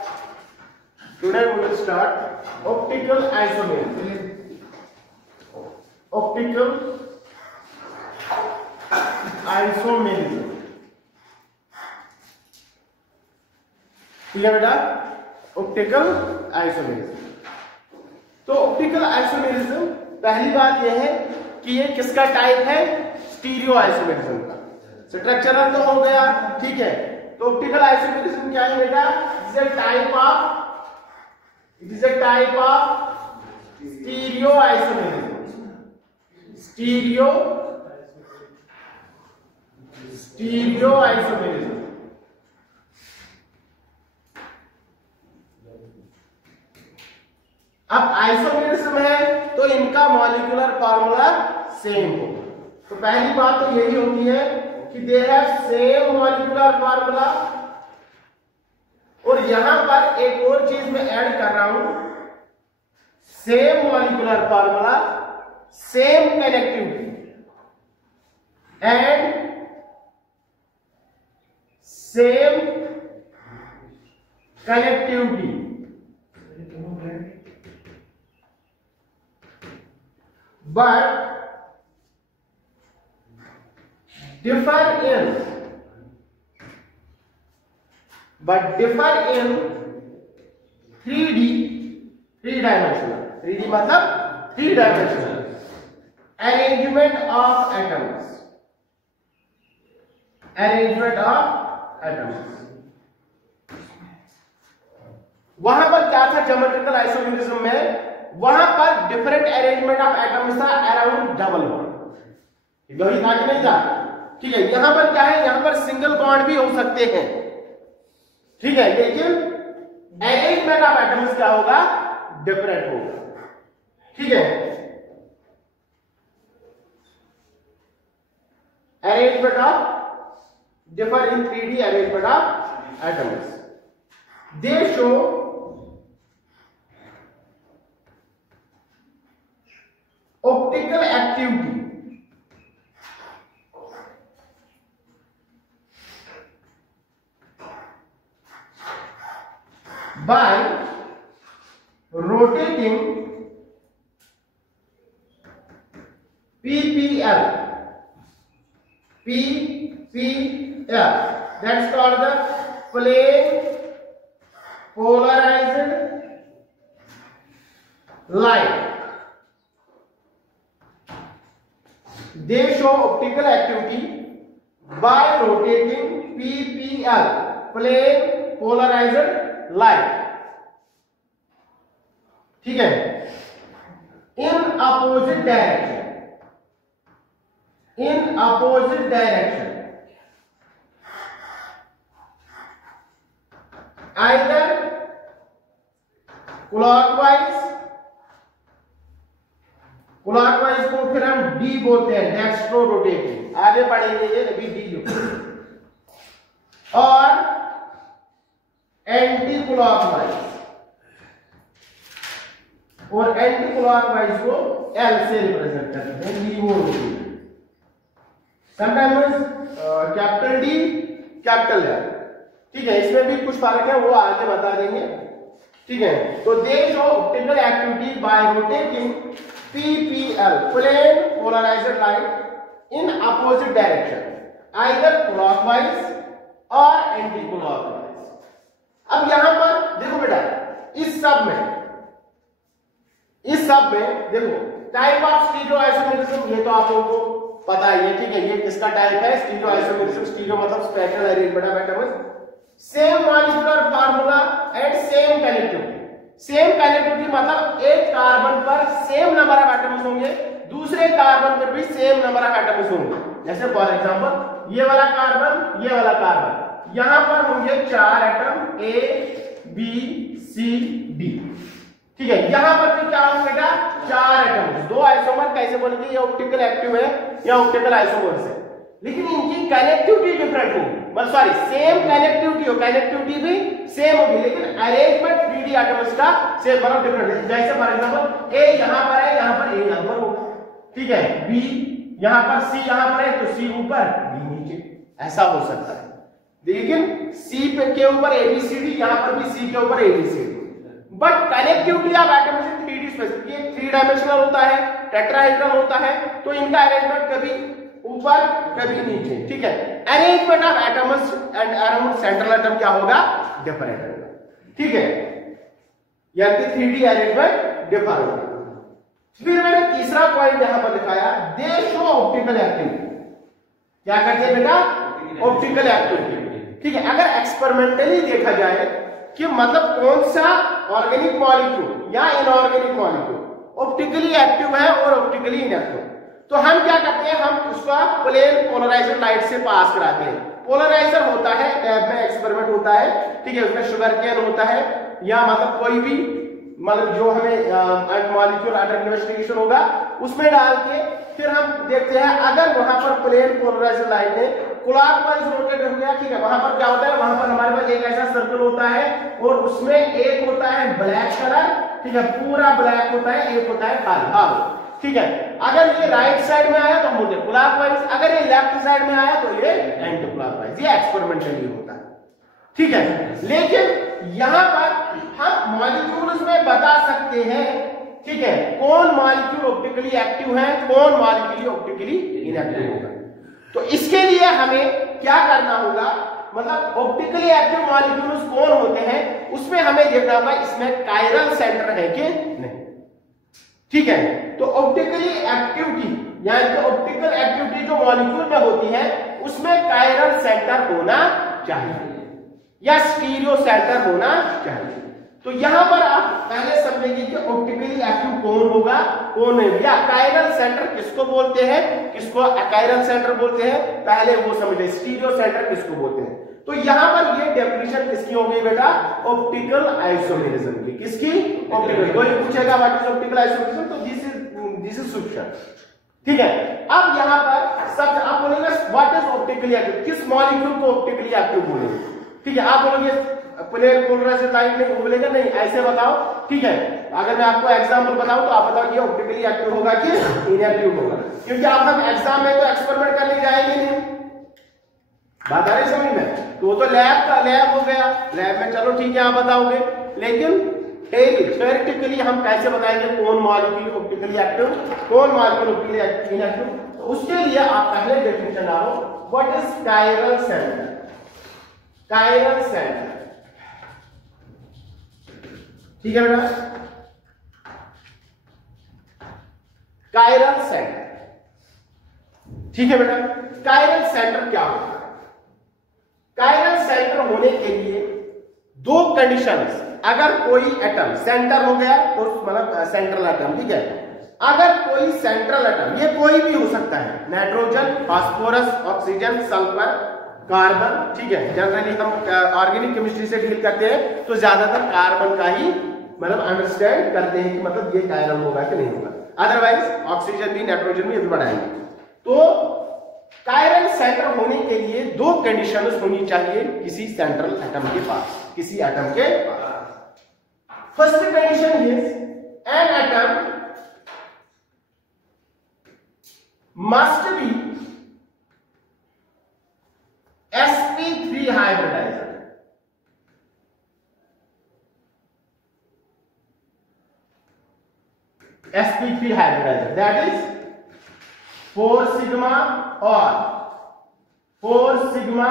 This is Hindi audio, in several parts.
Today we will start optical isomerism. Optical isomerism. ठीक है बेटा, ऑप्टिकल आइसोमेरिज्म। तो ऑप्टिकल आइसोमेरिज्म पहली बात यह है कि ये किसका टाइप है? स्टीरियो आइसोमेरिज्म का। स्ट्रक्चरल तो हो गया, ठीक है। तो ऑप्टिकल आइसोमेरिज्म क्या है बेटा? It is a type of stereo isomerism. Stereo isomerism. अब आइसोमेरिज्म है तो इनका मॉलिक्यूलर फार्मूला सेम होगा। तो पहली बात तो यही होती है कि they have same molecular formula. और यहां पर एक और चीज मैं ऐड कर रहा हूं, same molecular formula, same connectivity and same connectivity. But differ in 3D, three dimensional, 3D मतलब 3 dimensional arrangement of atoms, वहां पर क्या था ज्योमेट्रिकल आइसोमेरिज्म में? वहां पर डिफरेंट अरेंजमेंट ऑफ एटम्स था अराउंड डबल बॉन्ड। वही था कि नहीं था? ठीक है। यहां पर क्या है? यहां पर सिंगल बॉन्ड भी हो सकते हैं, ठीक है, लेकिन अरेंजमेंट ऑफ एटम्स क्या होगा? डिफरेंट होगा, ठीक है। Arrangement of differ in 3D arrangement of atoms. They show optical activity by rotating PPL. That's called the plane polarized light. They show optical activity by rotating PPL, plane polarized light, ठीक है, in opposite direction, either clockwise को फिर हम डी बोलते हैं, डेक्स्ट्रो रोटेटिंग, आगे पढ़ेंगे ये, अभी डी लिखो, और एंटी क्लॉकवाइज, और एंटी क्लॉकवाइज को एल से रिप्रेजेंट करते हैं, levo rotating. Sometimes capital D capital L, ठीक है। इसमें भी कुछ फर्क है, वो आगे बता देंगे, ठीक है। तो दे show optical activity by rotating PPL, plane polarized light, in opposite direction, either clockwise or anti-clockwise। अब यहां पर देखो बेटा, इस सब में देखो टाइप ऑफ स्टीरियो आइसोमेरिज्म, ये तो आप लोगों को पता ही है, ठीक है। ये किसका टाइप है? Stereo isomerism. स्टीरियो मतलब spectral arrangement of atoms, same molecular formula and same connectivity. Same connectivity मतलब एक कार्बन पर सेम नंबर ऑफ एटम्स होंगे, दूसरे कार्बन पर भी सेम नंबर ऑफ एटम्स होंगे। जैसे फॉर एग्जांपल ये वाला कार्बन, ये वाला कार्बन, यहां पर होंगे 4 atom A B C D, ठीक है। यहां पर भी क्या होंगे बेटा? 4 एटम्स। 2 आइसोमर कैसे बनेंगे? ये ऑप्टिकल एक्टिव है या ऑप्टिकल आइसोमर्स है, लेकिन इनकी कनेक्टिविटी डिफरेंट होगी, मतलब सॉरी सेम कनेक्टिविटी हो, कनेक्टिविटी भी सेम होगी, लेकिन अरेंजमेंट 3D एटम्स का सेम मतलब डिफरेंट है। जैसे फॉर एग्जांपल ए यहां पर है, यहां पर ए यहां पर होगा, ठीक है, बी यहां पर, सी यहां पर है तो सी ऊपर बी नीचे, ऐसा हो सकता है। लेकिन सी पे के ऊपर एबीसीडी, यहां पर भी सी के ऊपर ABCD. But connectivity of atoms in 3D space, ये 3 डायमेंशनल होता है, टेट्राहेड्रल होता है, तो इनका अरेंजमेंट कभी ऊपर कभी नीचे, ठीक है। Arrangement of atoms and around central atom क्या होगा, डिफरेंट होगा, ठीक है, यानी 3D अरेंजमेंट डिफर होगा। फिर मैंने तीसरा पॉइंट यहां पर दिखाया, दे शो ऑप्टिकल एक्टिविटी। क्या करते हैं बेटा, ऑप्टिकल एक्टिविटी, ठीक है। अगर एक्सपेरिमेंटली देखा जाए कि मतलब कौन सा ऑर्गेनिक मॉलिक्यूल या इनऑर्गेनिक मॉलिक्यूल ऑप्टिकली एक्टिव है और ऑप्टिकली इनएक्टिव, तो हम क्या करते हैं, हम उसका प्लेन पोलराइजर लाइट से पास कराते हैं। पोलराइजर होता है, लैब में एक्सपेरिमेंट होता है, ठीक है, उसमें शुगर केन होता है या मतलब कोई भी मतलब जो हमें मॉलिक्यूल अंडर इन्वेस्टिगेशन होगा उसमें डाल के फिर हम देखते हैं अगर वहां पर प्लेन पोलराइजर लाइट ने क्लॉकवाइज रोटेट हो गया, ठीक है, वहां पर क्या होता है, वहां पर हमारे पास एक ऐसा सर्कल होता है और उसमें एक होता है ब्लैक कलर, ठीक है, पूरा ब्लैक होता है, एक होता है काला, ठीक है। अगर ये राइट साइड में आया तो हम बोलते हैं क्लॉकवाइज, अगर ये लेफ्ट साइड में आया तो ये एंटी क्लॉकवाइज। ये एक्सपेरिमेंटली होता है, ठीक है। लेकिन यहां पर हम मॉलिक्यूल्स में बता सकते हैं, ठीक है, कौन मॉलिक्यूल ऑप्टिकली एक्टिव है, कौन मॉलिक्यूल ऑप्टिकली इनएक्टिव होगा। तो इसके लिए हमें क्या करना होगा, मतलब ऑप्टिकली एक्टिव मॉलिक्यूल्स कौन होते हैं उसमें हमें देखना होगा इसमें कायरल सेंटर है कि नहीं, ठीक है। तो ऑप्टिकली एक्टिविटी यानी कि ऑप्टिकल एक्टिविटी जो मॉलिक्यूल में होती है उसमें कायरल सेंटर होना चाहिए या स्टीरियो सेंटर होना चाहिए। तो यहां पर आप पहले समझेंगे कि ऑप्टिकली एक्टिव कौन होगा कौन नहीं, या कायरल सेंटर किसको बोलते हैं, किसको अकायरल सेंटर बोलते हैं, पहले वो समझे, स्टीरियो सेंटर किसको बोलते हैं। तो यहां पर ये डेफिनेशन किसकी होगी बेटा, ऑप्टिकल आइसोमेरिज्म की। किसकी, ऑप्टिकल। कोई पूछेगा व्हाट इज ऑप्टिकल आइसोमेरिज्म, तो दिस इज सुफिशिएंट, ठीक है। अब यहां पर सब आप बोलेंगे व्हाट इज ऑप्टिकली एक्टिव, किस मॉलिक्यूल को ऑप्टिकली एक्टिव बोलेंगे, ठीक है। आप बोलोगे प्लेन पोलराइजर लाइट में बोलेगा नहीं, ऐसे बताओ, ठीक है। अगर मैं आपको एग्जांपल बताऊं तो आप बताओ ये ऑप्टिकली एक्टिव होगा कि इनएक्टिव होगा, क्योंकि आप हम एग्जाम में तो एक्सपेरिमेंट करने जाएंगे नहीं, बात आ रही समझ में। तो वो तो लैब हो गया, लैब में चलो ठीक है आप बताओगे, लेकिन थ्योरेटिकली हम कैसे बताएंगे कौन मॉलिक्यूल ऑप्टिकली एक्टिव, कौन मॉलिक्यूल ऑप्टिकली इनएक्टिव। तो उसके लिए आप पहले डेफिनेशन डालो, what is chiral centre. Chiral centre, ठीक है बेटा, कायरल सेंटर, ठीक है बेटा। कायरल सेंटर क्या होता है, कायरल सेंटर होने के लिए दो कंडीशंस, अगर कोई एटम सेंटर हो गया तो मतलब सेंट्रल एटम, ठीक है। अगर कोई सेंट्रल एटम, ये कोई भी हो सकता है, nitrogen, phosphorus, oxygen, sulphur, carbon, ठीक है। जनरली हम ऑर्गेनिक केमिस्ट्री से डील करते हैं तो ज्यादातर कार्बन का ही मतलब अंडरस्टैंड करते हैं कि मतलब ये कायरल होगा कि नहीं होगा, अदरवाइज ऑक्सीजन भी नाइट्रोजन भी बढ़ाएंगे। तो कायरल सेंटर होने के लिए दो कंडीशंस होनी चाहिए किसी सेंट्रल एटम के पास, किसी एटम के पास। First condition is an atom must be sp3 hybridized. sp3 hybridized, that is 4 sigma और 3 सिग्मा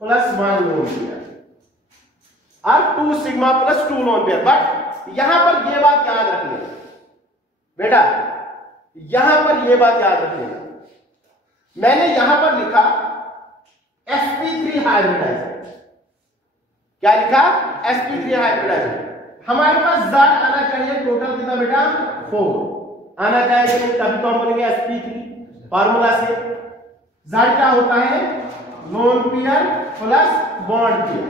प्लस 1 लोन पेयर और 2 sigma plus 2 lone pair. But यहां पर यह बात याद रखनी बेटा, यहां पर यह बात याद रखनी, मैंने यहां पर लिखा sp3 हाइब्रिडाइज्ड। क्या लिखा, sp3 हाइब्रिडाइज्ड। हमारे पास Z आना चाहिए टोटल कितना बेटा, 4 आना चाहिए, तभी तो हम बोलेंगे sp3 फार्मूला से। Z क्या होता है, lone pair plus bond pair,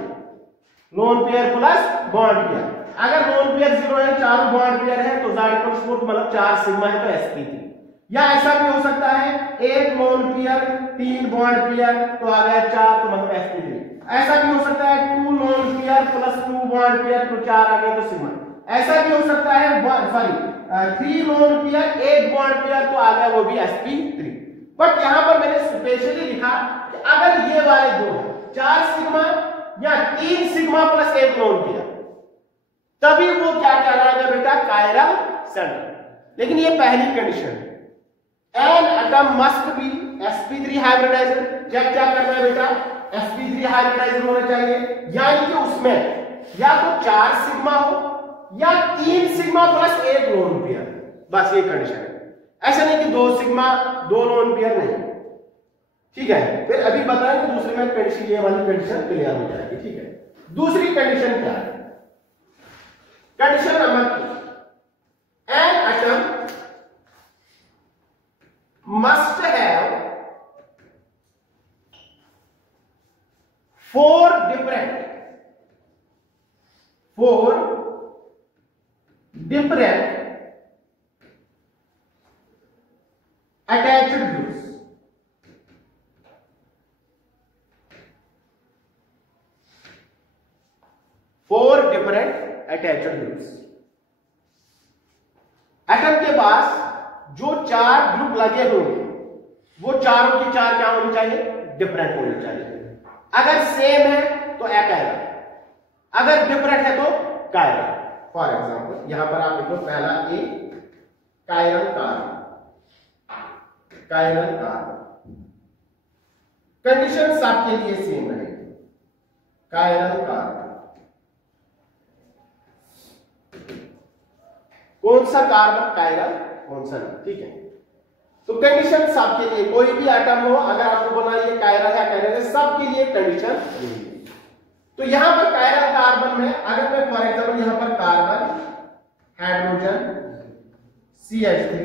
lone pair plus bond pair. अगर लोन पेयर 0 है, चारों बॉन्ड पेयर है, तो Z इक्वल्स 4 मतलब 4 सिग्मा है तो sp3। या ऐसा भी हो सकता है, एक लोन पेयर 3 बॉन्ड पेयर तो आ गया 4 तो मतलब sp3। ऐसा भी हो सकता है 2 lone pair plus 2 bond pair तो 4 आ गया तो सिग्मा। ऐसा भी हो सकता है 3 लोन पेयर 1 बॉन्ड पेयर तो आ गया वो भी sp3। बट यहां पर मैंने स्पेशली लिखा कि अगर ये वाले दो 4 सिग्मा या 3 सिग्मा प्लस 1 लोन पेयर, तभी वो क्या कहलाएगा बेटा, कायरल सेंटर। लेकिन ये पहली कंडीशन है, N atom must be sp3 हाइब्रिडाइजर। जब क्या करना है बेटा, sp3 हाइब्रिडाइजर होना चाहिए, यानी कि उसमें या तो 4 सिग्मा हो या 3 सिग्मा प्लस 1 लोन पेयर, बस ये कंडीशन है। ऐसा नहीं कि 2 सिग्मा 2 लोन पेयर, नहीं, ठीक है। फिर अभी बताएंगे दूसरे में कंडीशन, ये वाली कंडीशन क्लियर हो जाएगी, ठीक है। दूसरी कंडीशन क्या है, condition number 2, an atom must have 4 different attached groups. 4 different attached groups. Atom के पास जो 4 ग्रुप लगे होंगे वो चारों की चार क्या होनी चाहिए, डिफरेंट होनी चाहिए। अगर सेम है तो अकायरल, अगर डिफरेंट है तो कायरल। फॉर एग्जांपल यहां पर आप देखो, पहला a chiral carbon, chiral carbon, condition सबके लिए सेम रहेगी, कायरल कार्बन। कौन सा कार्बन कायरल, कौन सा नहीं, ठीक है। तो कंडीशन सबके लिए, कोई भी एटम हो, अगर आपको बोला ये कायरल है कायरल है, सबके लिए कंडीशन यही है। तो यहां पर कायरल कार्बन में अगर मैं फॉर एग्जांपल यहां पर कार्बन, हाइड्रोजन, CH3,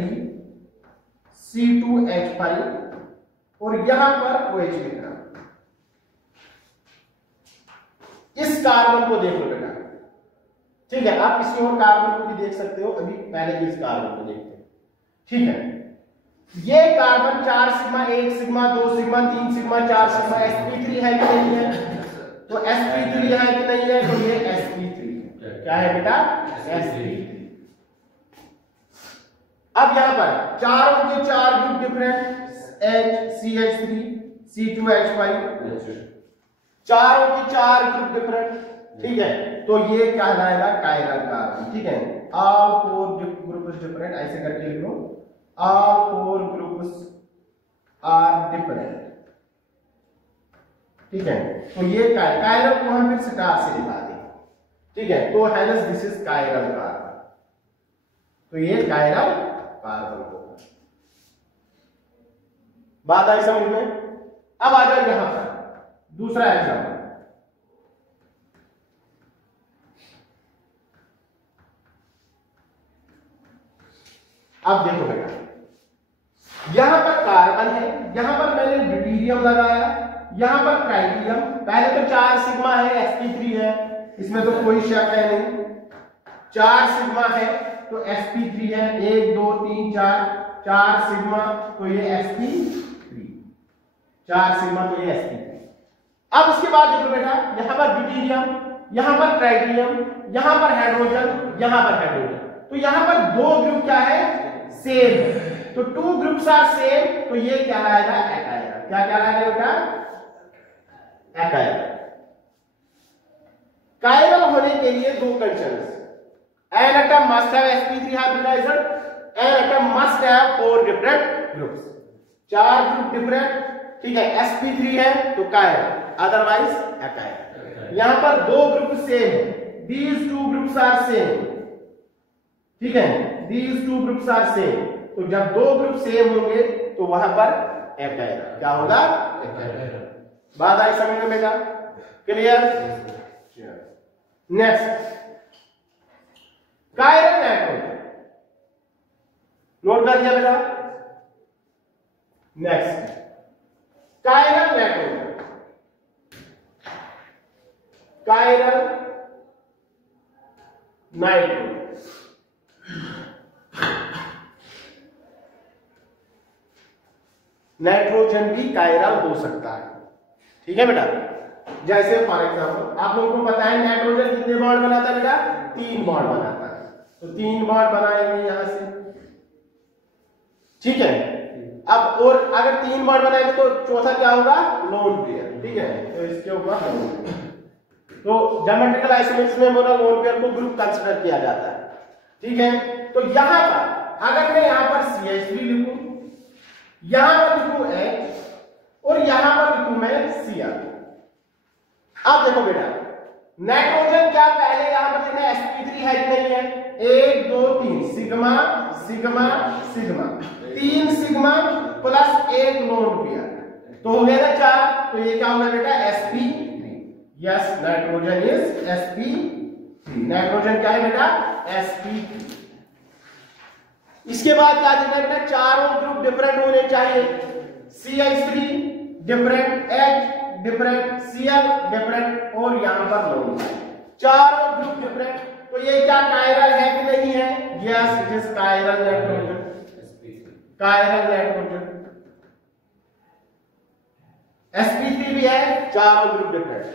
C2H5 और यहां पर OH लिख रहा हूं, इस कार्बन को देख लो बेटा, ठीक है। आप किसी और कार्बन को भी देख सकते हो, अभी पहले इस कार्बन को देखते हैं, ठीक है। ये carbon 4 sigma, 1 sigma, 2 sigma, 3 sigma, 4 sigma, sp3 है कि नहीं है, तो sp3 है कि नहीं है, तो ये sp3 क्या है बेटा, sp3। अब यहां पर चारों के 4 group different, H, CH3, C2H5, चारों के 4 ग्रुप डिफरेंट, ठीक है। तो ये क्या कहलाएगा, कायरल कार्बन, ठीक है। ऑल 4 ग्रुप्स डिफरेंट, ऐसे करके लिख लो, ऑल 4 ग्रुप्स आर डिफरेंट, ठीक है। तो ये कायरल को हम फिर स्टार से लिखा दें, ठीक है। तो hence this is chiral carbon, तो ये कायरल कार्बन होगा। बात आई समझ में। अब आ जाओ यहां पर दूसरा एग्जांपल, अब देखो बेटा, यहां पर कार्बन है, यहां पर मैंने ड्यूटेरियम लगाया, यहां पर ट्राइटियम, पहले तो 4 सिग्मा है, sp3 है, इसमें तो कोई शक है नहीं, 4 सिग्मा है तो sp3 है, 1 2 3 4 सिग्मा, तो ये sp3, 4 सिग्मा तो ये sp3। अब उसके बाद देखो बेटा, यहां पर ड्यूटेरियम, यहां पर ट्राइटियम, यहां पर हाइड्रोजन, यहां पर हाइड्रोजन, तो यहां पर 2 ग्रुप क्या है, सेम, तो 2 ग्रुप्स आर सेम, तो ये क्या आएगा, अकायरल। क्या कहलाएगा बेटा, अकायरल। कायरल होने के लिए 2 conditions, an atom must have sp3 hybridizer, an atom must have 4 different groups, 4 group different, ठीक है। sp3 है तो कायरल, अदरवाइज अकायरल। यहां पर 2 ग्रुप सेम है, these 2 groups are same, ठीक है, these 2 groups are same, तो जब 2 ग्रुप सेम होंगे तो वहां पर अकायरल, क्या होगा, अकायरल। बात आई समझ में बेटा, clear. Next chiral nitrogen, note कर दिया बेटा। Next chiral nitrogen, chiral nitrogen, nitrogen भी कायरल हो सकता है, ठीक है बेटा। जैसे फॉर एग्जांपल आप लोगों को पता है नाइट्रोजन कितने बॉन्ड बनाता है बेटा, 3 बॉन्ड बनाता है, तो 3 बॉन्ड बनाएंगे यहां से, ठीक है। अब और अगर 3 बॉन्ड बनाएंगे तो चौथा क्या होगा, लोन पेयर, ठीक है। तो इसके ऊपर तो ज्योमेट्रिकल आइसोमेरिज्म में बोला लोन पेयर को ग्रुप कंसीडर किया जाता है, ठीक है। तो यहां पर अगर मैं यहां पर CH3 लिखूं, यहां पर लिखूं H और यहां पर लिखूं मैं Cl। अब देखो बेटा नाइट्रोजन क्या पहले यहां पर देखना sp3 है कि नहीं है, 1 2 3 sigma sigma sigma, 3 sigma plus 1 lone pair, तो हो गया ना 4। तो ये क्या होगा बेटा sp3। Yes nitrogen is sp3, nitrogen क्या है बेटा sp3। इसके बाद क्या देखना है बेटा, चारों ग्रुप डिफरेंट होने चाहिए, CH3 different, H different, Cl different और यहां पर लोन, चारों ग्रुप डिफरेंट। तो ये क्या कायरल है कि नहीं है, yes it is chiral nitrogen, chiral nitrogen. sp3 भी है, चारों ग्रुप डिफरेंट।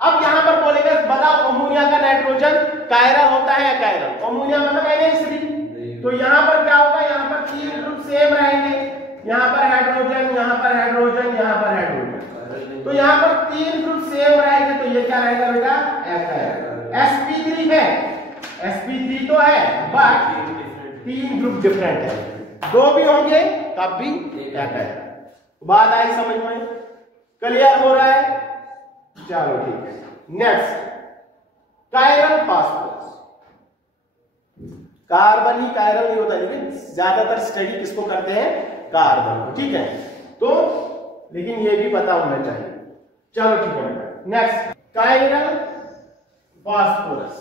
अब यहां पर बोलेगा बताओ अमोनिया का नाइट्रोजन कायरल होता है या कायरल, अमोनिया मतलब NH3, तो यहां पर क्या होगा, यहां पर 3 ग्रुप सेम रहेंगे, यहां पर हाइड्रोजन, यहां पर हाइड्रोजन, यहां पर हाइड्रोजन, तो यहां पर 3 ग्रुप सेम रहेंगे, तो ये क्या रहेगा बेटा एकायरल। sp3 है, sp3 तो है बट 3 ग्रुप डिफरेंट है, 2 भी होंगे तब भी एकायरल। बात आई समझ में, क्लियर हो रहा है, चलो ठीक है। नेक्स्ट कायरल फास्फोरस, कार्बन ही कायरल नहीं होता, लेकिन ज्यादातर स्टडी किसको करते हैं, कार्बन को, ठीक है। तो लेकिन ये भी पता होना चाहिए, चलो ठीक है। Next chiral phosphorus,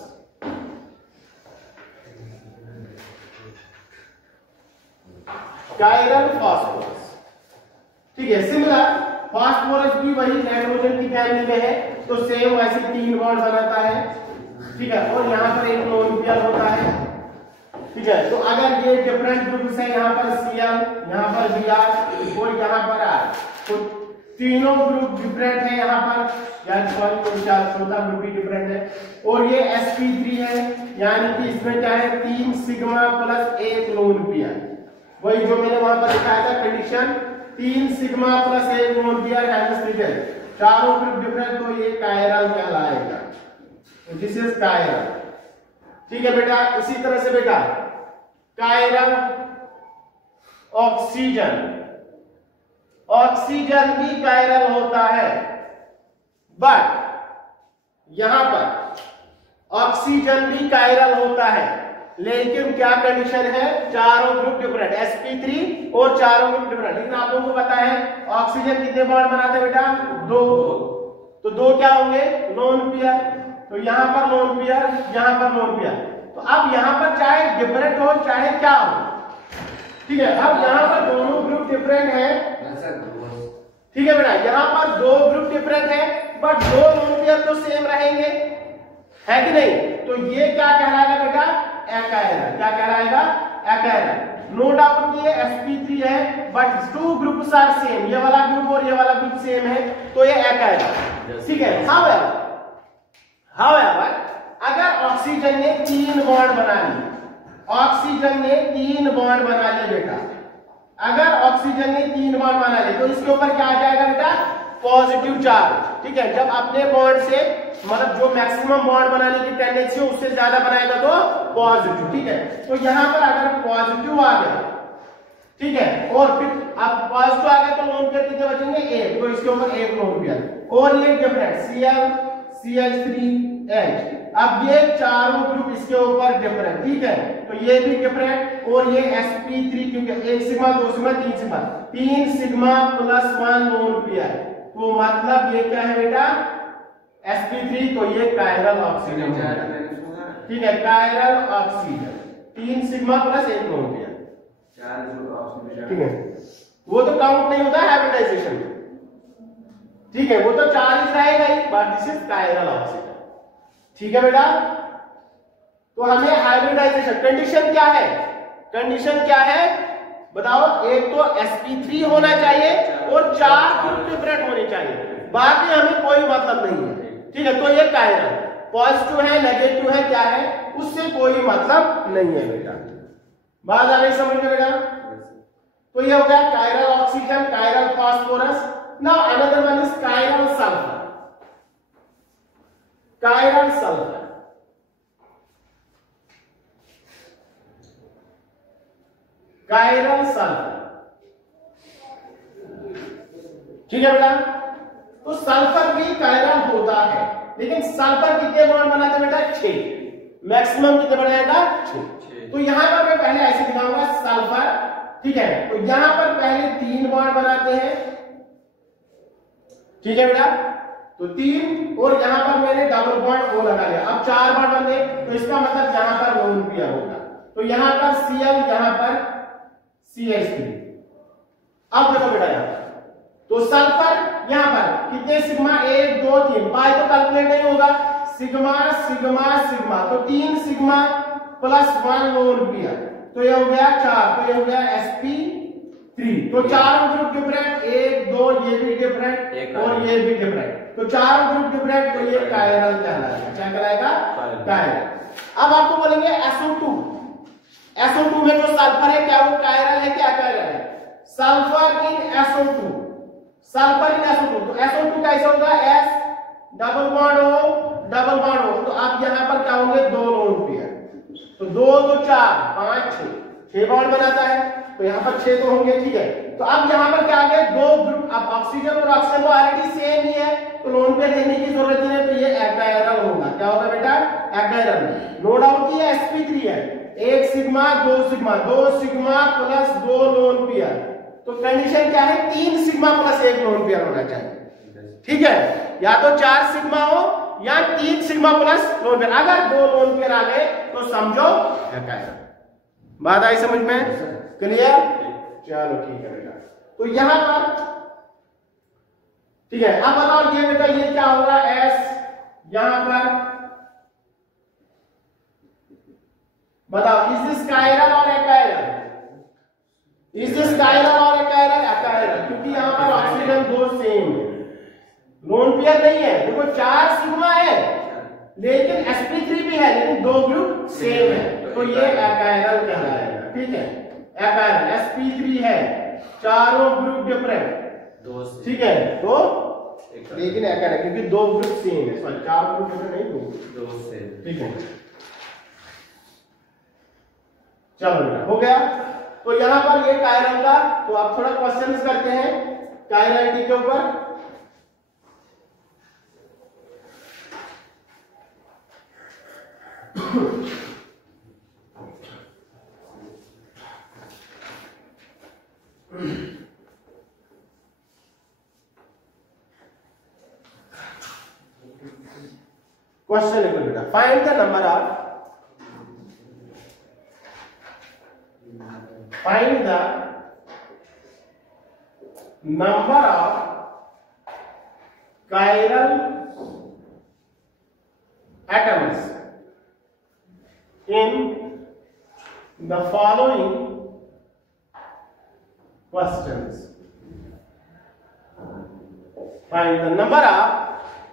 chiral phosphorus, ठीक है। सिमिलर फास्फोरस भी वही नाइट्रोजन की फैमिली में है, तो सेम वैसे 3 बॉन्ड बनाता है, ठीक है। और यहां पर एक लोन पेयर होता है, ठीक है। तो अगर ये डिफरेंट ग्रुप्स है, यहां पर Cl, यहां पर Br और यहां पर R, तो तीनों ग्रुप डिफरेंट है यहां पर, या चौथा ग्रुप भी डिफरेंट है। और ये sp3 है, यानी कि इसमें क्या है 3 सिग्मा प्लस 1 लोन पेयर, वही जो मैंने वहां पर दिखाया था condition, 3 sigma plus 1 lone pair है, चारों ग्रुप डिफरेंट, तो ये कायरल कहलाएगा, दिस इज कायरल, ठीक है बेटा। इसी तरह से बेटा कायरल ऑक्सीजन, ऑक्सीजन भी कायरल होता है, बट यहां पर ऑक्सीजन भी कायरल होता है, लेकिन क्या कंडीशन है, चारों ग्रुप डिफरेंट, sp3 और चारों ग्रुप डिफरेंट। लेकिन आप लोगों को पता है ऑक्सीजन कितने बॉन्ड बनाते हैं बेटा, 2, तो 2 क्या होंगे, लोन पेयर, तो यहां पर लोन पेयर, यहां पर लोन पेयर। तो अब यहां पर चाहे डिफरेंट हो चाहे क्या हो, ठीक है। अब यहां पर दोनों ग्रुप डिफरेंट है, ठीक है बेटा, यहां पर 2 ग्रुप डिफरेंट है बट 2 लोन पेयर तो सेम रहेंगे, है कि नहीं। तो ये क्या कहलाएगा बेटा, एकायरल, क्या कहलाएगा, एकायरल। नो डाउट ये sp3 है बट 2 ग्रुप्स आर सेम, ये वाला ग्रुप और ये वाला ग्रुप सेम है, तो ये एकायरल, ठीक है। हाउएवर अगर ऑक्सीजन ने 3 बॉन्ड बना लिए, ऑक्सीजन ने 3 बॉन्ड बना लिए बेटा, अगर ऑक्सीजन ने 3 बॉन्ड बना लिए तो इसके ऊपर क्या आ जाएगा बेटा, पॉजिटिव चार्ज, ठीक है। जब अपने बॉन्ड से मतलब जो मैक्सिमम बॉन्ड बनाने की टेंडेंसी हो उससे ज्यादा बनाएगा तो पॉजिटिव, ठीक है। तो यहां पर अगर पॉजिटिव आ गया, ठीक है, और फिर अब पॉजिटिव आ गया तो लोन पेयर कितने बचेंगे, 1, तो इसके ऊपर 1 लोन पेयर, और ये डिफरेंट Cl CH3H। अब ये चारों ग्रुप इसके ऊपर डिफरेंट, ठीक है, तो ये भी डिफरेंट, और ये sp3 क्योंकि 1 sigma 2 sigma 3 sigma, 3 sigma plus 1 lone pair, तो मतलब ये क्या है बेटा sp3, तो ये कायरल ऑक्सीजन, ठीक है, chiral oxygen, 3 sigma plus 1 lone pair, ठीक है। वो तो काउंट नहीं होता हाइब्रिडाइजेशन, ठीक है, वो तो चार्ज रहेगा ही, but this is chiral oxygen, ठीक है बेटा। तो हमें हाइब्रिडाइजेशन कंडीशन क्या है, कंडीशन क्या है बताओ, एक तो sp3 होना चाहिए और 4 ग्रुप डिफरेंट होने चाहिए, बाकी हमें कोई मतलब नहीं है, ठीक है। तो ये कायरल, पॉजिटिव है नेगेटिव है क्या है उससे कोई मतलब नहीं है बेटा, बात आ रही समझ में बेटा। तो ये हो गया chiral oxygen, chiral phosphorus. Now another one is chiral sulphur. Chiral sulphur, chiral sulphur, ठीक है बेटा। तो सल्फर भी कायरल होता है, लेकिन सल्फर कितने बॉन्ड बनाते हैं बेटा? 6। मैक्सिमम कितने बनाएगा? 6। तो यहां पर मैं पहले ऐसे दिखाऊंगा सल्फर, ठीक है। तो यहां पर पहले 3 बॉन्ड बनाते हैं, ठीक है बेटा। तो 3 और यहां पर मैंने डबल बॉन्ड ओ लगा लिया। अब 4 बॉन्ड बने, तो इसका मतलब यहां पर लोन पेयर होगा। तो यहां पर Cl, यहां पर CH3। अब देखो बेटा यहां पर तो सल्फर यहां पर कितने सिग्मा? 1 2 3। पाई तो कैलकुलेट नहीं होगा, सिग्मा सिग्मा सिग्मा, तो 3 सिग्मा प्लस 1 लोन पेयर, तो ये हो गया 4। तो ये हो गया sp3। तो चारों ग्रुप डिफरेंट, 1 2 ये भी डिफरेंट और ये भी डिफरेंट, तो चारों ग्रुप डिफरेंट, तो ये कायरल कहलाएगा। क्या कहलाएगा? कायरल। अब आपको बोलेंगे SO2। SO2 में जो सल्फर है, क्या वो कायरल है? क्या कायरल है? Sulphur in SO2, sulphur in SO2। तो SO2 कैसे होगा? S double bond O double bond O। तो आप यहां पर क्या होंगे? 2 लोन पेयर, तो 2 2 4 5 6 बॉन्ड बनाता है, तो यहां पर 6 तो होंगे, ठीक है। तो अब यहां पर क्या आ गया? 2 ग्रुप। अब ऑक्सीजन और ऑक्सीजन तो ऑलरेडी सेम ही है, तो लोन पेयर देने की जरूरत नहीं है, तो ये एकायरल होगा। क्या होगा बेटा? एकायरल। नो डाउट कि ये sp3 है। 1 sigma 2 sigma, 2 sigma plus 2 lone pair, तो कंडीशन क्या है? 3 सिग्मा प्लस 1 लोन पेयर होना चाहिए, ठीक है। या तो 4 सिग्मा हो या 3 सिग्मा प्लस लोन पेयर। अगर 2 लोन पेयर आ गए तो समझो एकायरल। बात आई समझ में? क्लियर? चलो ठीक है बेटा। तो यहां पर ठीक है। अब बताओ ये बेटा ये क्या होगा? S यहां पर बताओ, इज दिस कायरल और एकायरल? इज दिस कायरल और एकायरल? एकायरल, क्योंकि यहां पर ऑक्सीजन 2 सेम है, लोन पेयर नहीं है। देखो 4 सिग्मा है लेकिन sp3 भी है, लेकिन 2 ग्रुप सेम है, तो ये एकायरल कहलाएगा, ठीक है। एकायरल sp3 है, चारों ग्रुप डिफरेंट, ठीक है। तो लेकिन एकायरल क्योंकि 2 ग्रुप सेम है, सॉरी 4 ग्रुप डिफरेंट नहीं, 2 सेम, ठीक है। चलो बेटा हो गया। तो यहां पर ये कायरल का, तो आप थोड़ा क्वेश्चंस करते हैं कायरलिटी के ऊपर। क्वेश्चन लिखो बेटा। Find the number of chiral atoms in the following questions. Find the number of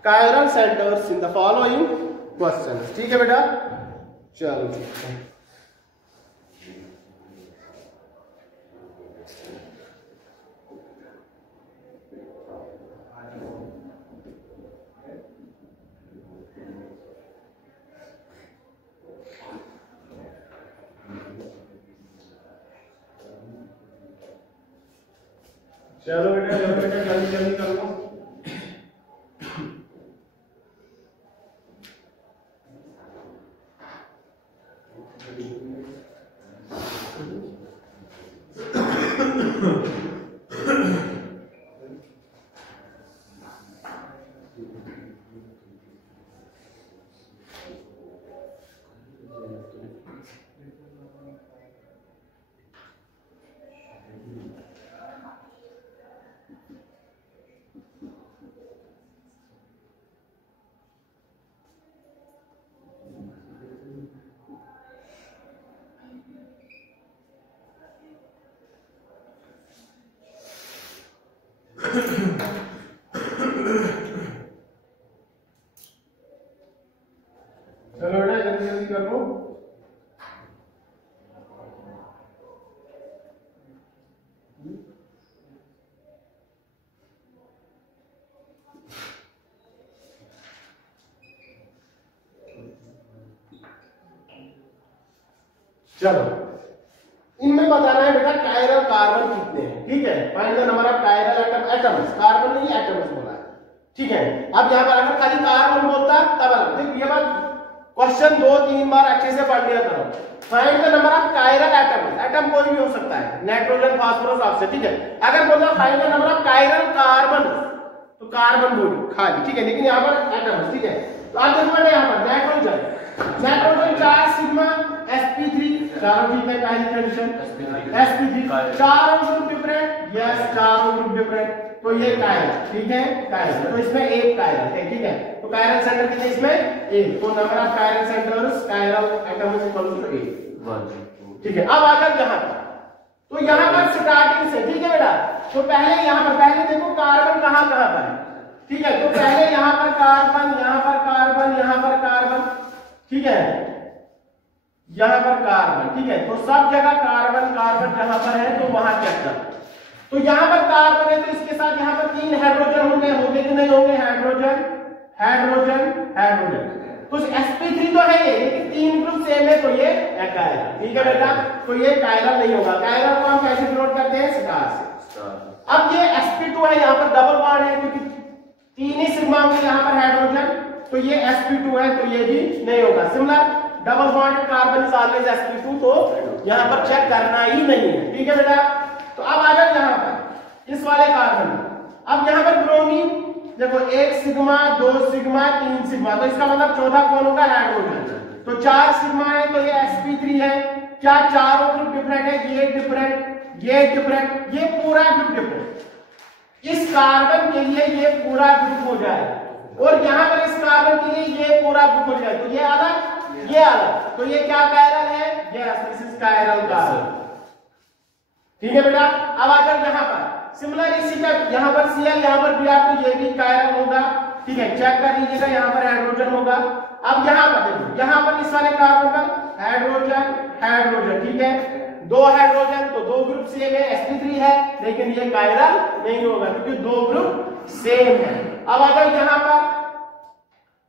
chiral centers in the following questions. ठीक है बेटा, चलो ठीक है। चलो बेटा जल्दी जल्दी कर लो। चलो बेटा जल्दी जल्दी कर लो। चलो इनमें बताना है बेटा कायरल कार्बन कितने हैं, ठीक है। Find the number of chiral atoms, carbon नहीं एटम्स बोला है, ठीक है। अब यहाँ पर अगर खाली कार्बन बोलता तब अलग, ये बात क्वेश्चन 2-3 बार अच्छे से पढ़ लिया करो। Find the number of chiral atoms, atom कोई भी हो सकता है, नाइट्रोजन फास्फोरस ऑक्सीजन, ठीक है। अगर बोलता find the number of chiral carbon तो कार्बन बोलो खाली, ठीक है। लेकिन यहाँ पर एटम्स, ठीक है। तो आप देखो यहाँ पर नाइट्रोजन 4 सिग्मा sp3, चारों ठीक है, पहली कंडीशन sp3, चारों ग्रुप डिफरेंट, यस चारों ग्रुप डिफरेंट, तो ये कायरल, ठीक है, कायरल। तो इसमें एक कायरल है, ठीक है। तो कायरल सेंटर कितने इसमें एक, तो number of chiral centres chiral atoms equal to 1, ठीक है। अब आकर यहाँ पर, तो यहाँ पर स्टार्टिंग से, ठीक है बेटा। तो पहले यहाँ पर पहले देखो कार्बन कहाँ कहाँ पर है, ठीक है। तो पहले यहाँ पर कार्बन, यहाँ पर कार्बन, यहाँ पर कार्बन, ठीक है, यहाँ पर कार्बन, ठीक है। तो सब जगह कार्बन कार्बन जहां पर है तो वहां चेक कर। तो यहाँ पर कार्बन है तो इसके साथ यहाँ पर 3 हाइड्रोजन होंगे कि नहीं होंगे, हाइड्रोजन हाइड्रोजन हाइड्रोजन। तो sp3 तो है ये, लेकिन 3 ग्रुप सेम है तो ये कायरल, ठीक है बेटा। तो ये कायरल नहीं होगा, कायरल को हम कैसे डिनोट करते हैं, स्टार से। अब ये sp2 है, यहाँ पर डबल बॉन्ड है क्योंकि 3 ही सिग्मा होंगे यहाँ पर हाइड्रोजन, तो ये sp2 है तो ये भी नहीं होगा। Similar double bond carbon is always sp2, तो यहाँ पर चेक करना ही नहीं है, ठीक है बेटा। तो अब आ जाओ यहाँ पर इस वाले कार्बन, अब यहाँ पर ब्रोमीन देखो 1 सिग्मा 2 सिग्मा 3 सिग्मा, तो इसका मतलब चौथा कौन होगा, हाइड्रोजन। तो 4 सिग्मा है तो ये sp3 है। क्या चारों ग्रुप डिफरेंट है, ये डिफरेंट, ये डिफरेंट, ये पूरा ग्रुप डिफरेंट। इस कार्बन के लिए ये पूरा ग्रुप हो जाए और यहाँ पर इस कार्बन के लिए ये पूरा ग्रुप हो जाए, तो ये अलग ये अलग, तो ये क्या कायरल है, yes this is chiral carbon, ठीक है बेटा। अब आकर यहाँ पर सिमिलर इसी का यहाँ पर Cl, यहाँ पर Br, तो ये भी कायरल होगा, ठीक है। चेक कर लीजिएगा, यहाँ पर हाइड्रोजन होगा। अब यहाँ पर देखो, यहाँ पर इस वाले कार्बन पर हाइड्रोजन हाइड्रोजन, ठीक है, 2 हाइड्रोजन तो 2 ग्रुप सेम है, sp3 है, लेकिन ये कायरल नहीं होगा क्योंकि 2 ग्रुप सेम है। अब अगर यहाँ पर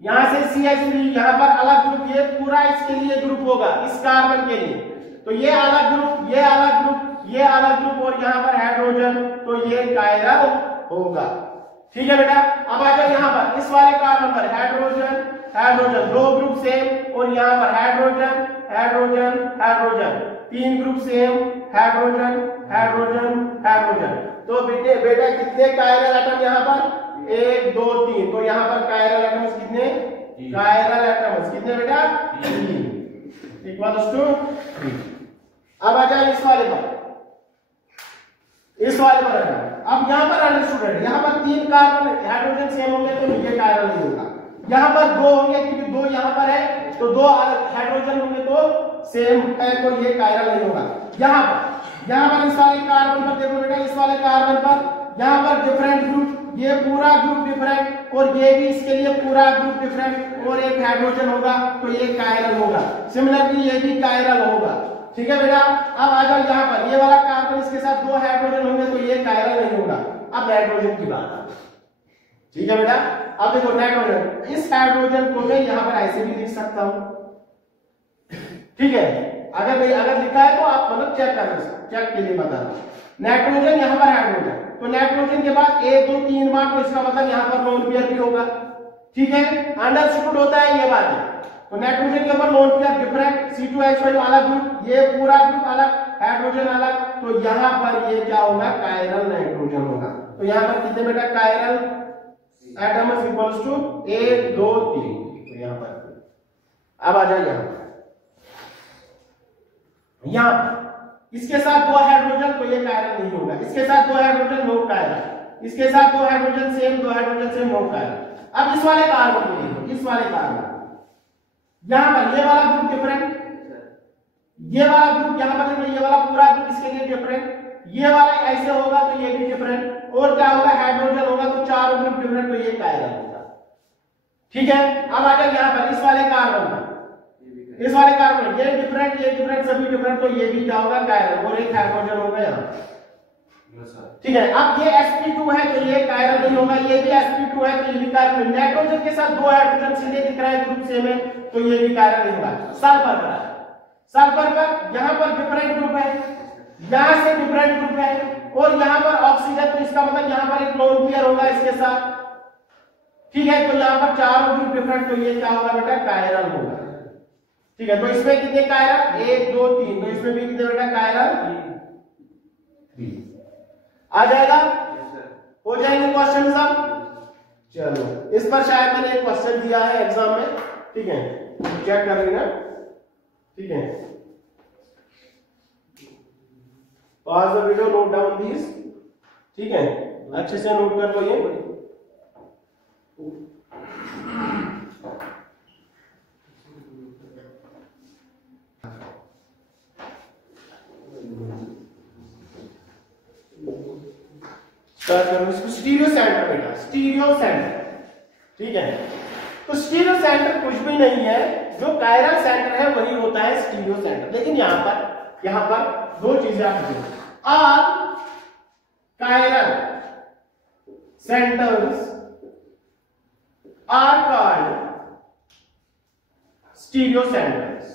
यहां से CH3, यहाँ पर अलग ग्रुप, ये पूरा इसके लिए ग्रुप होगा, इस कार्बन के लिए, तो ये अलग ग्रुप, ये अलग ग्रुप, ये अलग ग्रुप और यहाँ पर हाइड्रोजन, तो ये कायरल होगा, ठीक है बेटा। अब आ जाओ यहाँ पर इस वाले कार्बन पर हाइड्रोजन हाइड्रोजन, 2 ग्रुप सेम और यहाँ पर hydrogen hydrogen hydrogen, 3 group same, hydrogen hydrogen hydrogen. तो बेटा कितने कायरल एटम यहाँ पर, 1 2 3, तो यहाँ पर कायरल एटम्स कितने, कायरल एटम्स कितने बेटा, 3 इक्वल्स टू 3। अब आ जाए इस वाले पर, इस वाले पर अब यहाँ पर अंडरस्टूड है, यहाँ पर 3 कार्बन हाइड्रोजन सेम होंगे तो ये कायरल नहीं होगा। यहाँ पर 2 होंगे क्योंकि 2 यहाँ पर है, तो 2 हाइड्रोजन होंगे तो सेम है तो ये कायरल नहीं होगा। यहाँ पर इस वाले कार्बन पर देखो बेटा, इस वाले कार्बन पर यहाँ पर डिफरेंट ग्रुप, ये पूरा ग्रुप डिफरेंट और ये भी इसके लिए पूरा ग्रुप डिफरेंट और एक हाइड्रोजन होगा तो ये कायरल होगा। सिमिलरली ये भी कायरल होगा, ठीक है बेटा। अब आ जाओ यहाँ पर ये वाला कार्बन, इसके साथ 2 हाइड्रोजन होंगे तो ये कायरल नहीं होगा। अब नाइट्रोजन की बात, ठीक है बेटा। अब देखो नाइट्रोजन, इस हाइड्रोजन को मैं यहाँ पर ऐसे भी लिख सकता हूं, ठीक है। अगर लिखा है तो आप मतलब चेक कर सकते, चेक के लिए बता रहा हूं। नाइट्रोजन यहाँ पर हाइड्रोजन, तो नाइट्रोजन के बाद 1 2 3 बार, तो इसका मतलब यहाँ पर लोन पेयर भी होगा, ठीक है। अंडरस्टूड होता है ये बात है। तो नाइट्रोजन के ऊपर लोन पेयर डिफरेंट, C2H5 अलग ग्रुप, ये पूरा ग्रुप अलग, हाइड्रोजन अलग, तो यहाँ पर ये क्या होगा, कायरल नाइट्रोजन होगा। तो यहाँ पर कितने बेटा कायरल एटम्स इक्वल्स टू 1 2 3, तो यहाँ पर। अब आ जाए यहाँ इसके साथ 2 हाइड्रोजन, तो ये कायरल नहीं होगा। इसके साथ 2 हाइड्रोजन, नो कायरल। इसके साथ 2 hydrogen same, 2 hydrogen same, no chiral. अब इस वाले कार्बन को देखो, इस वाले कार्बन यहाँ पर ये वाला ग्रुप डिफरेंट, ये वाला ग्रुप यहाँ पर देखो, ये वाला पूरा ग्रुप इसके लिए डिफरेंट, ये वाला ऐसे होगा तो ये भी डिफरेंट, और क्या होगा, हाइड्रोजन होगा तो 4 ग्रुप डिफरेंट, तो ये कायरल होगा, ठीक है। अब आ जाए यहाँ पर इस वाले कार्बन पर, इस वाले कार्बन ये डिफरेंट सभी डिफरेंट, तो ये भी क्या होगा, कायरल, और एक हाइड्रोजन होगा यहाँ, ठीक है। अब ये sp2 है तो ये कायरल नहीं होगा, ये भी sp2 है तो ये भी कायरल। नाइट्रोजन के साथ 2 हाइड्रोजन सीधे दिख रहा है ग्रुप सेम है तो ये भी कायरल नहीं होगा। सल्फर का सल्फर पर यहां पर डिफरेंट ग्रुप है, यहां से डिफरेंट ग्रुप है, और यहां पर ऑक्सीजन, तो इसका मतलब यहां पर एक लोन पेयर होगा इसके साथ, ठीक है। तो यहां पर चारों ग्रुप डिफरेंट, तो ये क्या होगा बेटा, कायरल होगा, ठीक है। तो इसमें कितने कायरल, 1 2 3, तो इसमें भी कितने बेटा कायरल 3 आ जाएगा, हो जाएंगे क्वेश्चन सब। चलो इस पर शायद मैंने एक क्वेश्चन दिया है एग्जाम में, ठीक है, चेक कर लेना, ठीक है। Pause the video, note down this, ठीक है, अच्छे से नोट कर लो ये। स्टार्ट करो इसको, स्टीरियो सेंटर बेटा, स्टीरियो सेंटर, ठीक है। तो स्टीरियो सेंटर कुछ भी नहीं है, जो कायरल सेंटर है वही होता है स्टीरियो सेंटर। लेकिन यहां पर दो चीजें आप देखो, are chiral centres are called stereo centres,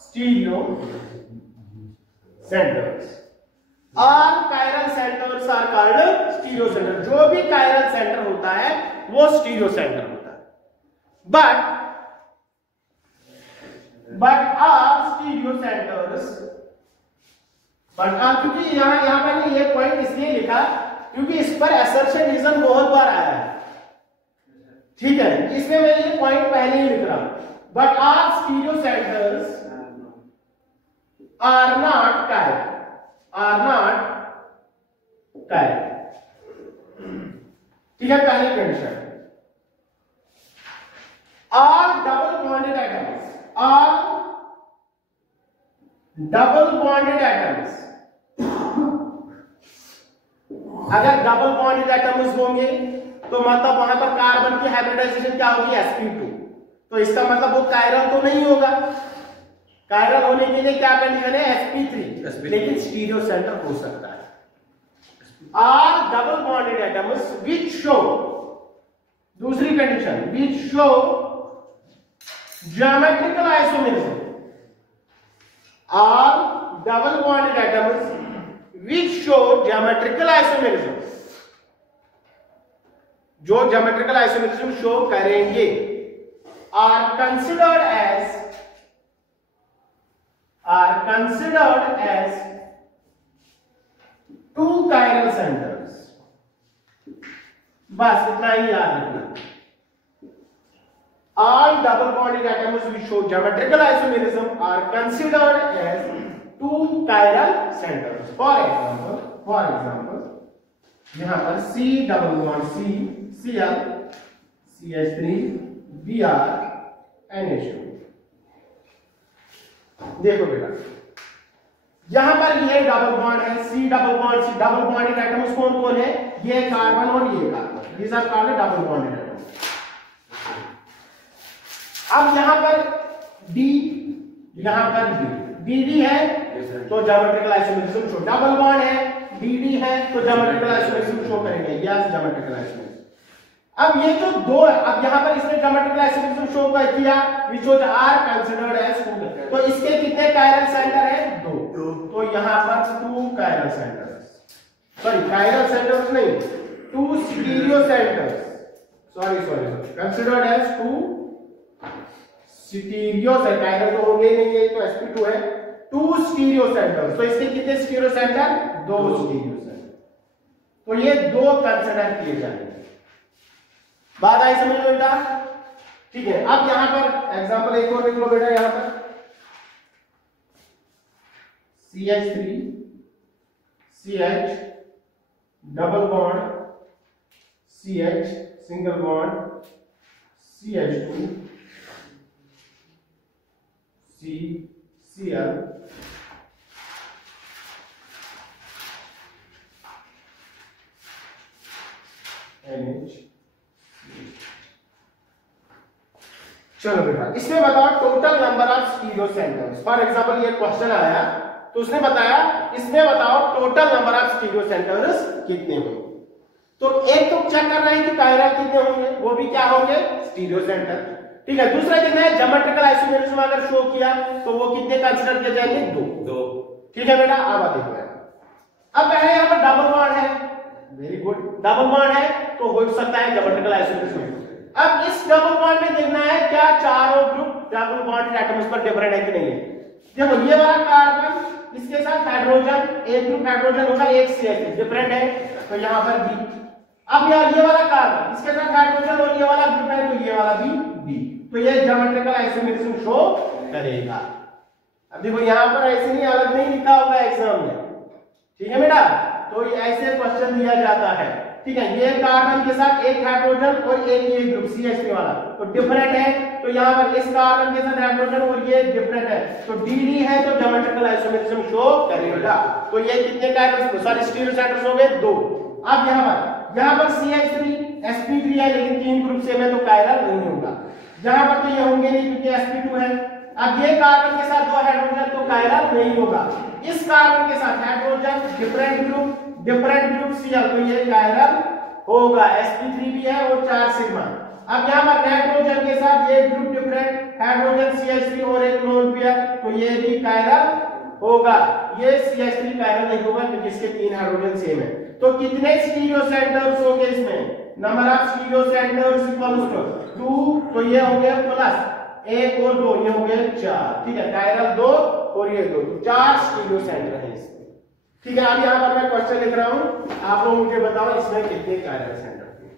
stereo centres. Are chiral centres are called stereo centre, जो भी कायरल सेंटर होता है वो स्टीरियो सेंटर होता है। But are stereo centres, but are, क्योंकि यहां मैंने ये पॉइंट इसलिए लिखा क्योंकि इस पर असर्शन रीजन बहुत बार आया है, ठीक है, इसमें मैं ये पॉइंट पहले ही लिख रहा हूं। But are stereo centres are not chiral, are not chiral, ठीक है। पहली condition, are double bonded atoms, are double bonded atoms, अगर डबल बॉन्डेड एटम्स होंगे तो मतलब वहां पर कार्बन की हाइब्रिडाइजेशन क्या होगी, sp2, तो इसका मतलब वो कायरल तो नहीं होगा। कायरल होने के लिए क्या कंडीशन है, sp3, लेकिन स्टीरियो सेंटर हो सकता है। Are double bonded atoms which show, दूसरी condition, which show geometrical isomerism, are double bonded atoms which show geometrical isomerism, जो ज्योमेट्रिकल आइसोमेरिज्म शो करेंगे, are considered as two chiral centres. बस इतना ही याद रखना, all double bonded atoms which show geometrical isomerism are considered as two chiral centers. For example, यहाँ पर C double bond C, Cl, CH3, Br, NH2। देखो बेटा, यहां पर ये डबल बॉन्ड है, C double bond, C double bonded atoms कौन कौन है, ये कार्बन और ये carbon, these are called double bonded atoms. अब यहां पर D, यहां पर DD है, तो geometrical isomerism show, double bond है, DD है, तो ज्योमेट्रिकल आइसोमेरिज्म शो करेंगे, यस ज्योमेट्रिकल आइसोमेरिज्म। अब ये जो दो, अब यहां पर इसने ज्योमेट्रिकल आइसोमेरिज्म शो किया, which was are considered as two, तो इसके कितने कायरल सेंटर है, 2, तो यहां पर 2 chiral centres, sorry chiral centres नहीं, 2 stereo centres, sorry considered as 2 stereo centre, chiral तो होंगे नहीं, ये तो sp2 है, 2 स्टीरियो सेंटर्स, तो इसके कितने स्टीरियो सेंटर, 2 स्टीरियो सेंटर, तो ये 2 कंसिडर किए जाएंगे। बात आई समझ में बेटा, ठीक है। अब यहां पर एग्जांपल एक और लिख लो बेटा, यहां पर CH3 CH double bond CH single bond CH2 C Cl NH। चलो बेटा, इसमें बताओ total number of stereo centres. For example ये क्वेश्चन आया तो उसने बताया इसमें बताओ total number of stereo centres कितने होंगे। तो एक तो चेक करना है कि कायरल कितने होंगे, वो भी क्या होंगे, स्टीरियो सेंटर। ठीक है। दूसरा कितना है, ज्योमेट्रिकल आइसोमेरिज्म अगर शो किया तो वो कितने कंसीडर किए जाएंगे, दो। ठीक है बेटा, अब आते हैं। अब पहले यहाँ पर डबल बॉन्ड है, वेरी गुड, डबल बॉन्ड है तो हो सकता है ज्योमेट्रिकल आइसोमेरिज्म। अब इस डबल बॉन्ड में देखना है क्या चारों ग्रुप डबल बॉन्ड एटम्स पर डिफरेंट है कि नहीं है। देखो ये वाला कार्बन इसके साथ हाइड्रोजन, एक ग्रुप हाइड्रोजन होगा, एक CH डिफरेंट है तो यहाँ पर बी। अब यार ये वाला कार्बन इसके साथ हाइड्रोजन और ये वाला ग्रुप है तो ये वाला भी बी, तो ये ज्योमेट्रिकल आइसोमेरिज्म शो करेगा। अब देखो यहाँ पर ऐसे नहीं अलग नहीं लिखा होगा एग्जाम में, ठीक है बेटा, तो ये ऐसे क्वेश्चन दिया जाता है। ठीक है, ये कार्बन के साथ एक हाइड्रोजन और एक ये ग्रुप CH3 वाला तो डिफरेंट है, तो यहाँ पर इस कार्बन के साथ हाइड्रोजन और ये डिफरेंट है तो DD है तो ज्योमेट्रिकल आइसोमेरिज्म शो करेगा। तो ये कितने कार्बन सॉरी स्टीरियो सेंटर्स हो गए, 2। अब यहाँ पर CH3 sp3 है लेकिन 3 ग्रुप सेम है तो कायरल नहीं होगा। यहाँ पर तो ये होंगे नहीं क्योंकि sp2 है। अब ये कार्बन के साथ 2 हाइड्रोजन तो कायरल नहीं होगा। इस कार्बन के साथ हाइड्रोजन डिफरेंट ग्रुप Cl तो ये कायरल होगा, sp3 भी है और 4 सिग्मा। अब यहाँ पर नाइट्रोजन के साथ ये ग्रुप डिफरेंट हाइड्रोजन CH3 और एक लोन पेयर तो ये भी कायरल होगा। ये CH3 कायरल नहीं होगा क्योंकि इसके 3 हाइड्रोजन सेम है। तो कितने स्टीरियो सेंटर्स हो गए इसमें, number of stereo centres equals to 2 तो ये हो गया प्लस 1 और 2 ये हो गए 4। ठीक है, कायरल 2 और ये 2 तो 4 स्टीरियो सेंटर है इसमें। ठीक है, अब यहाँ पर मैं क्वेश्चन लिख रहा हूं, आप लोग मुझे बताओ इसमें कितने कायरल सेंटर थे,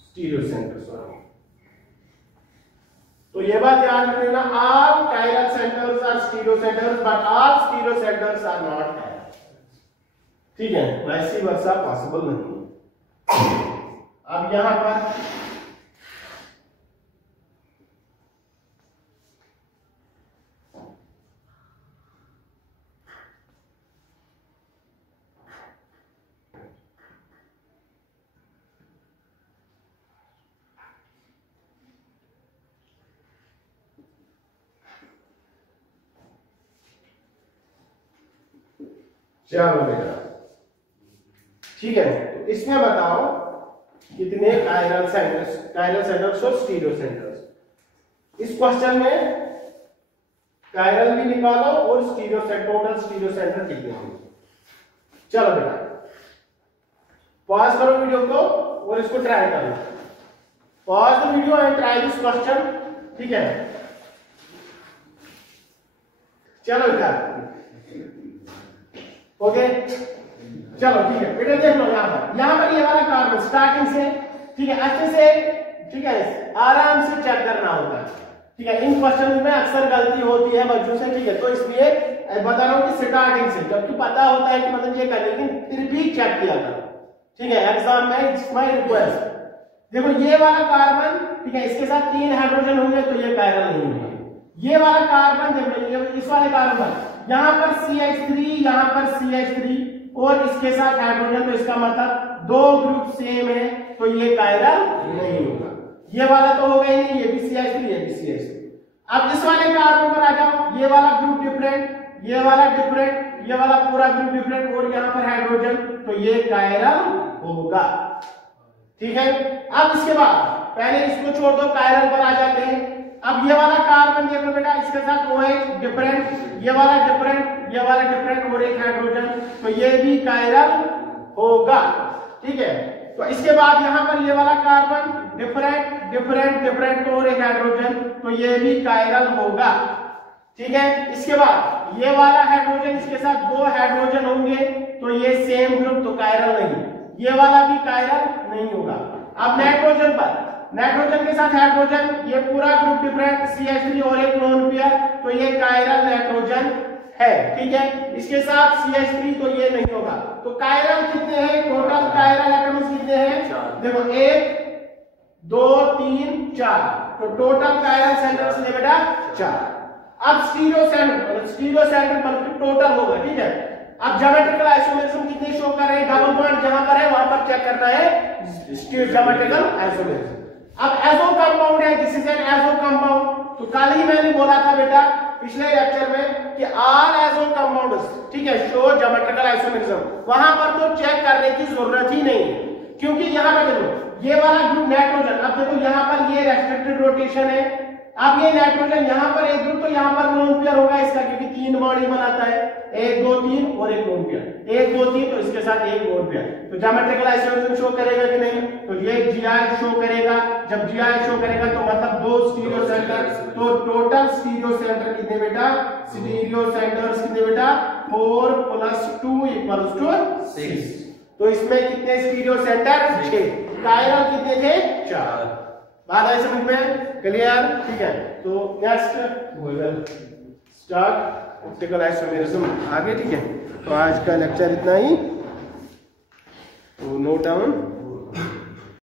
स्टीरियो सेंटर्स। तो ये बात याद रख लेना, all chiral centres are stereo centres but all stereo centres are not है। ठीक है, वैसी वर्षा पॉसिबल नहीं। अब यहां पर चलो बेटा, ठीक है, तो इसमें बताओ कितने कायरल सेंटर्स और स्टीरियो सेंटर्स। इस क्वेश्चन में कायरल भी निकालो और stereo centre, total stereo centre कितने होंगे। चलो बेटा पॉज करो वीडियो को और इसको ट्राई करो। Pause the video and try this question. ठीक है, चलो बेटा ओके, चलो ठीक है बेटा, देख लो यहाँ पर ये वाला कार्बन स्टार्टिंग से, ठीक है, अच्छे से, ठीक है, आराम से चेक करना होता है। ठीक है, इन क्वेश्चन में अक्सर गलती होती है बच्चों से। ठीक है, तो इसलिए बता रहा हूं कि स्टार्टिंग से, जबकि पता होता है कि मतलब ये कर, लेकिन फिर भी चेक किया करो। ठीक है, एग्जाम में इट्स माय रिक्वेस्ट। देखो ये वाला कार्बन, ठीक है, इसके साथ 3 हाइड्रोजन होंगे तो ये कायरल नहीं होगा। ये वाला कार्बन देखो, इस वाले कार्बन यहाँ पर CH3, यहाँ पर CH3 और इसके साथ हाइड्रोजन, तो इसका मतलब 2 ग्रुप सेम है तो ये कायरल नहीं होगा। ये वाला तो होगा ही नहीं, ये भी CH3 ये भी CH3। अब इस वाले कार्बन पर आ जाओ, ये वाला ग्रुप डिफरेंट, ये वाला डिफरेंट, ये वाला पूरा ग्रुप डिफरेंट और यहाँ पर हाइड्रोजन तो ये कायरल होगा। ठीक है, अब इसके बाद पहले इसको छोड़ दो, कायरल पर आ जाते हैं। अब ये वाला कार्बन देख लो बेटा, इसके साथ OH डिफरेंट, ये वाला डिफरेंट, ये वाला डिफरेंट और एक हाइड्रोजन तो ये भी कायरल होगा। ठीक है, तो इसके बाद यहाँ पर ये वाला कार्बन डिफरेंट डिफरेंट डिफरेंट और एक हाइड्रोजन तो ये भी कायरल होगा। ठीक है, इसके बाद ये वाला हाइड्रोजन, इसके साथ 2 हाइड्रोजन होंगे तो ये सेम ग्रुप तो कायरल नहीं, ये वाला भी कायरल नहीं होगा। अब नाइट्रोजन पर, नाइट्रोजन के साथ हाइड्रोजन, ये पूरा ग्रुप डिफरेंट CH3 और एक लोन पेयर तो ये कायरल नाइट्रोजन है। ठीक है, इसके साथ CH3 तो ये नहीं होगा। तो कायरल कितने हैं, टोटल कायरल एटम्स कितने हैं, देखो 1 2 3 4 तो टोटल कायरल सेंटर्स ने बेटा 4। अब स्टीरियो सेंटर पर टोटल होगा। ठीक है, अब ज्योमेट्रिकल आइसोमेरिज्म कितने शो कर रहे हैं, डबल बॉन्ड जहां पर है वहां पर चेक करना है ज्योमेट्रिकल आइसोमेरिज्म। अब एजो कंपाउंड है, this is an azo compound. तो कल ही मैंने बोला था बेटा पिछले लेक्चर में कि ऑल एजो कंपाउंड्स, ठीक है, शो ज्योमेट्रिकल आइसोमेरिज्म। वहां पर तो चेक करने की जरूरत ही नहीं है क्योंकि यहाँ पे देखो ये वाला ग्रुप नाइट्रोजन, अब देखो यहाँ पर ये रेस्ट्रिक्टेड रोटेशन है, अब ये नाइट्रोजन यहाँ पर एक ग्रुप तो यहाँ पर लोन पेयर होगा इसका, क्योंकि 3 बॉन्ड ही बनाता है, 1 2 3 और एक लोन पेयर, 1 2 3 तो इसके साथ एक लोन पेयर, तो ज्योमेट्रिकल आइसोमरिज्म शो करेगा कि नहीं, तो ये GI शो करेगा, जब GI शो करेगा तो मतलब 2 स्टीरियो सेंटर, तो टोटल स्टीरियो सेंटर कितने बेटा, स्टीरियो सेंटर्स कितने बेटा 4 + 2 = 6, तो इसमें कितने स्टीरियो सेंटर 6, कायरल कितने थे 4, बात आई समझ में, क्लियर, ठीक है। तो next we will start optical isomerism आगे, ठीक है। तो आज का लेक्चर इतना ही, तो नोट डाउन।